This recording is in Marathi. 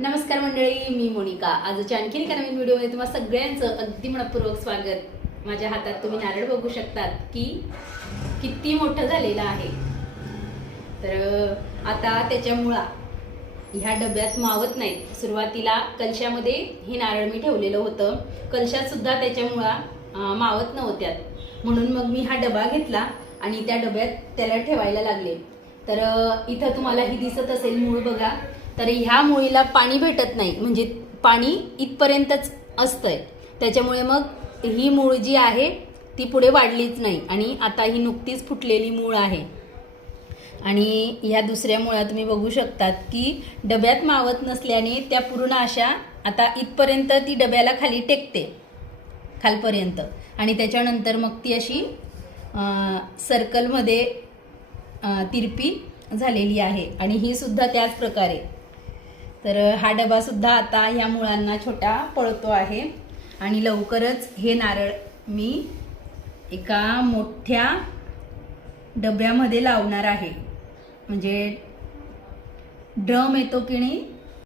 नमस्कार मंडळी मी मोनिका. आजच्या आणखीन एका नवीन व्हिडिओमध्ये तुम्हाला सगळ्यांचं अगदी मनपूर्वक स्वागत. माझ्या हातात तुम्ही नारळ बघू शकतात की किती मोठं झालेलं आहे. तर आता त्याच्या मुळा ह्या डब्यात मावत नाहीत सुरुवातीला कलशामध्ये हे नारळ मी ठेवलेलं होतं. कलशात सुद्धा त्याच्या मुळा मावत नव्हत्यात. म्हणून मग मी हा डबा घेतला आणि त्या डब्यात त्याला ठेवायला लागले. तर इथं तुम्हाला ही दिसत असेल मूळ बघा. तर ह्या मुळीला पाणी भेटत नाही. म्हणजे पाणी इथपर्यंतच असतंय. त्याच्यामुळे मग ही मूळ जी आहे ती पुढे वाढलीच नाही. आणि आता ही नुकतीच फुटलेली मूळ आहे. आणि ह्या दुसऱ्या मुळा तुम्ही बघू शकतात की डब्यात मावत नसल्याने त्या पूर्ण अशा आता इथपर्यंत ती डब्याला खाली टेकते. खालपर्यंत. आणि त्याच्यानंतर मग ती अशी सर्कलमध्ये तिरपी झालेली आहे. आणि ही सुद्धा त्याच प्रकारे. तर हा डबासुद्धा आता ह्या मुळांना छोटा पळतो आहे. आणि लवकरच हे नारळ मी एका मोठ्या डब्यामध्ये लावणार आहे. म्हणजे ड्रम येतो की नाही?